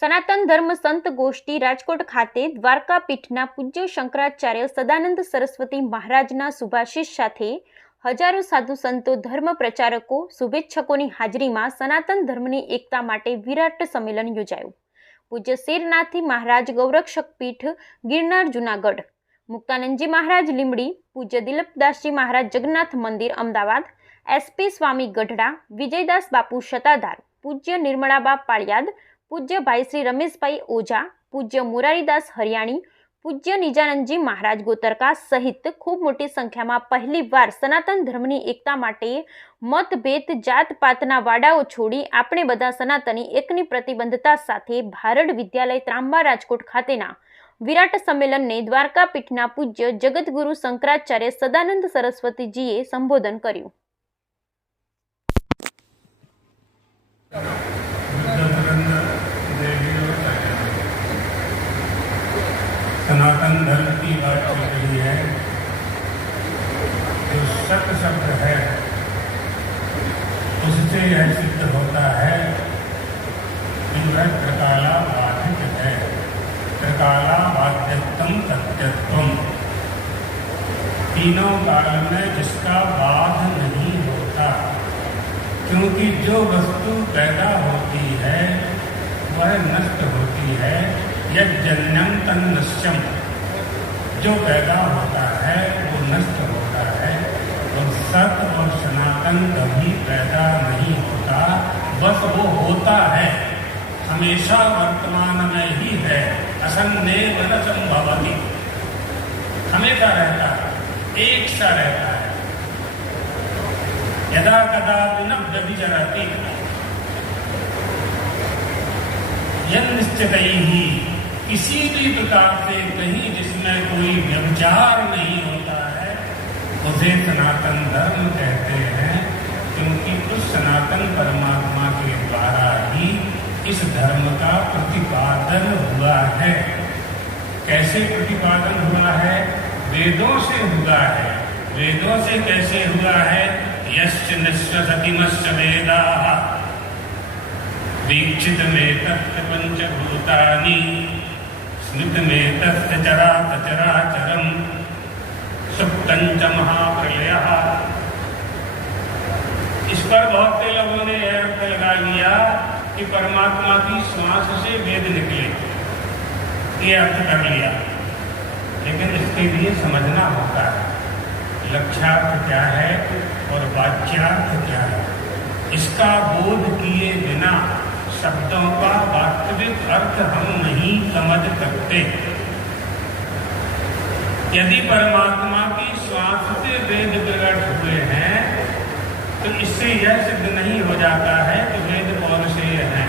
સનાતન ધર્મ સંત ગોષ્ઠી રાજકોટ ખાતે દ્વારકા પીઠના પૂજ્ય શંકરાચાર્ય સદાનંદ સરસ્વતી મહારાજના શુભાશીષ સાથે હજારો સાધુ સંતો ધર્મ પ્રચારકો શુભેચ્છકોની હાજરીમાં સનાતન ધર્મની એકતા માટે વિરાટ સંમેલન યોજાયું। પૂજ્ય શેરનાથી મહારાજ ગૌરક્ષક પીઠ ગિરનાર જૂનાગઢ, મુક્તાનંદજી મહારાજ લીંબડી, પૂજ્ય દિલીપદાસજી મહારાજ જગન્નાથ મંદિર અમદાવાદ, એસપી સ્વામી ગઢડા, વિજયદાસ બાપુ શતાધાર, પૂજ્ય નિર્મળાબા પાળિયાદ, पूज्य भाई श्री रमेशभाई ओझा, पूज्य मुरारीदास हरियाणी, पूज्य निजानंदजी महाराज गोतरका सहित खूब मोटी संख्या में पहली बार सनातन धर्मनी एकता माटे मतभेद जात पातना वाडाओ छोड़ी आपणे बधा सनातनी एकनी प्रतिबद्धता साथे भारत विद्यालय त्रांबा राजकोट खातेना विराट सम्मेलन ने द्वारका पीठना पूज्य जगतगुरु शंकराचार्य सदानंद सरस्वतीजीए संबोधन कर्युं। सनातन धर्म की बात चल रही है। जो सत शब्द है उससे यह सिद्ध होता है कि वह त्रिकाला बाधित है। त्रिकाला बाध्यत्वम सत्यत्वम, तीनों काल में जिसका बाध नहीं होता, क्योंकि जो वस्तु पैदा होती है वह नष्ट होती है। यज्जन्यम तन्नश्यम, जो पैदा होता है वो नष्ट होता है। और सत और सनातन कभी पैदा नहीं होता, बस वो होता है, हमेशा वर्तमान में ही है। असन्नेव न संभवति, हमेशा रहता है, एक सा रहता है। यदा कदापि न व्यभिचरति, यद निश्चितैहि, किसी भी प्रकार से कहीं जिसमें कोई व्यभिचार नहीं होता है उसे सनातन धर्म कहते हैं, क्योंकि उस सनातन परमात्मा के द्वारा ही इस धर्म का प्रतिपादन हुआ है। कैसे प्रतिपादन हुआ है? वेदों से हुआ है। वेदों से कैसे हुआ है? यश्च निश्चसतिमश्च वेदाः दीक्षित में तस्य पंचभूतानि स्मृत में तस्य चराचरम सुप्तं च महाप्रलयः। इस पर बहुत से लोगों ने यह अर्थ लगा लिया कि परमात्मा की श्वास से वेद निकले, ये अर्थ कर लिया। लेकिन इसके लिए समझना होता है लक्ष्यार्थ क्या है और वाच्यार्थ क्या है। इसका बोध किए बिना शब्दों का वास्तविक अर्थ हम नहीं समझ सकते। यदि परमात्मा की श्वास से वेद प्रकट हुए हैं तो इससे यह सिद्ध नहीं हो जाता है कि वेद पौरुषेय हैं।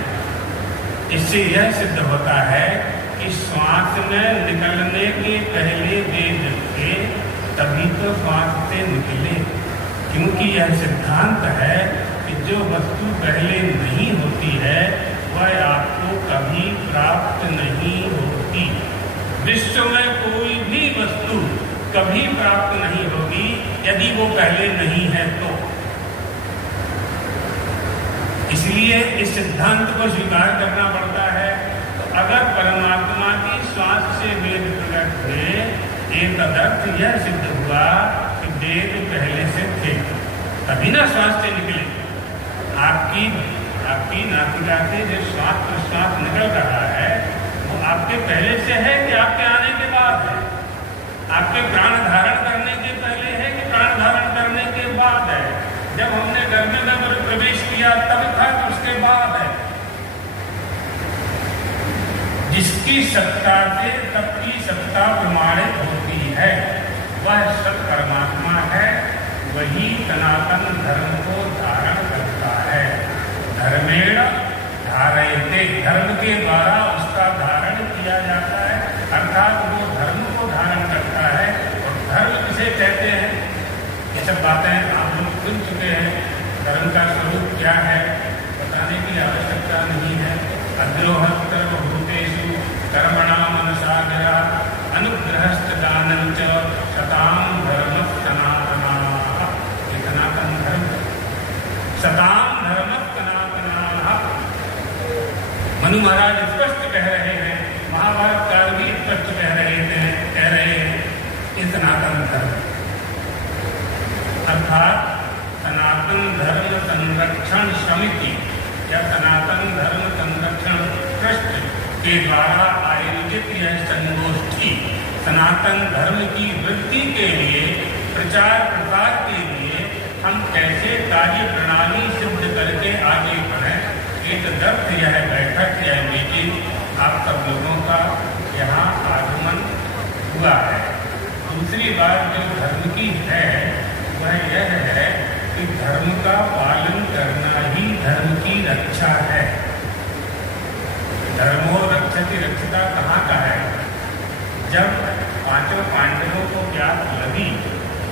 इससे यह सिद्ध होता है कि श्वास में निकलने के पहले वेद थे, तभी तो श्वास से निकले। क्योंकि यह सिद्धांत है कि जो वस्तु पहले नहीं होती है वह आपको कभी प्राप्त नहीं होती। विश्व में कोई भी वस्तु कभी प्राप्त नहीं होगी यदि वो पहले नहीं है तो। इसलिए इस सिद्धांत को स्वीकार करना पड़ता है। तो अगर परमात्मा की श्वास से वेद प्रकट हुए, एक तदर्थ यह सिद्ध हुआ कि वेद पहले से थे, तभी ना श्वास से निकले। आपकी नासिका से जो श्वास प्रश्वास निकल रहा है वो आपके पहले से है कि आपके आने के बाद है? आपके प्राण धारण करने के पहले है कि प्राण धारण करने के बाद है? जब हमने गर्भ में प्रवेश किया तब था कि उसके बाद है? जिसकी सत्ता से सबकी सत्ता प्रमाणित होती है वह सब परमात्मा है। वही सनातन धर्म को धारण करता है। धर्मेण धारयते, धर्म के द्वारा उसका धारण किया जाता है, अर्थात वो धर्म को धारण करता है। और धर्म किसे कहते हैं? ये सब बातें आप लोग सुन चुके हैं। धर्म का स्वरूप क्या है बताने की आवश्यकता नहीं है। अद्रोह सर्वभूतेषु कर्मणां मनसा गिरा अनुग्रहश्च दानं च शतां धर्मः सनातनाः। ये सनातन धर्म, शतां धर्मः सनातनाः। मनु महाराज स्पष्ट कह रहे हैं, महाभारत काल भी स्पष्ट कह रहे हैं कि सनातन धर्म अर्थात सनातन धर्म संरक्षण समिति या सनातन धर्म संरक्षण ट्रस्ट के द्वारा आयोजित यह संगोष्ठी सनातन धर्म की वृद्धि के लिए, प्रचार प्रसार के लिए हम कैसे कार्य प्रणाली सिद्ध करके आगे बढ़ें, एक दर्थ यह बैठक, यह मीटिंग आप सब लोगों का यहाँ आगमन हुआ है। दूसरी बात जो धर्म की है वह यह है कि धर्म का पालन करना ही धर्म की रक्षा है। धर्मो रक्षति रक्षिता कहाँ का है? जब पांचों पांडवों को प्यास लगी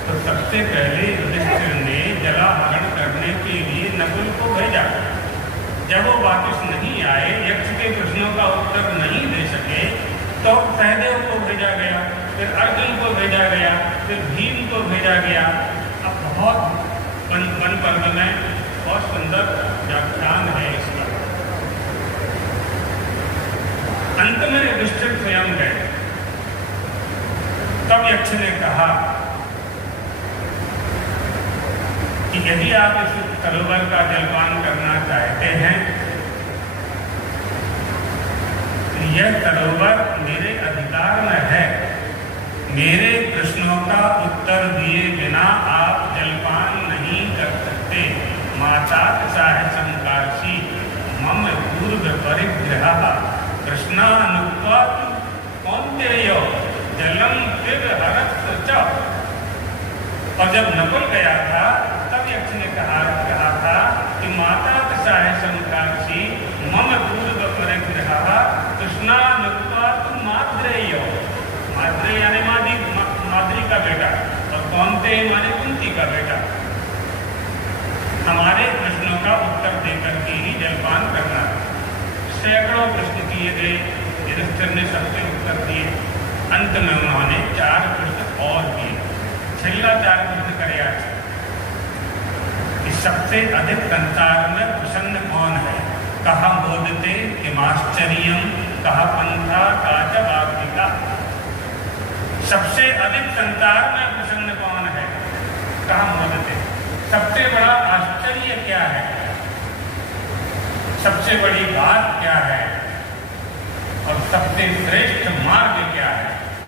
तो सबसे पहले युधिष्ठिर ने जलाहरण करने के लिए नकुल को भेजा। जब वो वापस नहीं आए, यक्ष के प्रश्नों का उत्तर नहीं दे सके, तो सहदेव को भेजा गया, फिर अर्जुन को भेजा गया, फिर भीम को भेजा गया। अब बहुत वन पर्व में बहुत सुंदर व्याख्यान है इसका। अंत में युधिष्ठिर स्वयं गए। तब यक्ष ने कहा कि यदि आप इस सरोवर का जलपान करना चाहते हैं तो यह सरोवर मेरे अधिकार में है। मेरे प्रश्नों का उत्तर दिए बिना आप जलपान नहीं कर सकते। माता चाहे संकाशी मम पूर्व परिग्रह कृष्णानुक्त्वा कौन्तेयो जलम फिर हरत च। और जब नकुल गया था तब यक्ष ने कहा था कि माता चाहे संकाशी मम पूर्व परिग्रह कृष्णानुक्त्वा माद्रेयो। माद्रेय यानी माद्री का बेटा और कौन्तेय माने कुंती का बेटा। हमारे प्रश्नों का उत्तर देकर के ही जलपान करना। सैकड़ों प्रश्न किए गए, युधिष्ठिर ने सबके उत्तर दिए। अंत में उन्होंने 4 प्रश्न और किए। छेल्ला 4 प्रश्न करे कि सबसे अधिक संसार में प्रसन्न कौन है? कहा बोधते किमाश्चर्यम, कहा पंथा काच वाग्मिका। सबसे अधिक संसार में प्रसन्न कौन है? कहा बोधते। सबसे बड़ा आश्चर्य क्या है? सबसे बड़ी बात क्या है? और सबसे श्रेष्ठ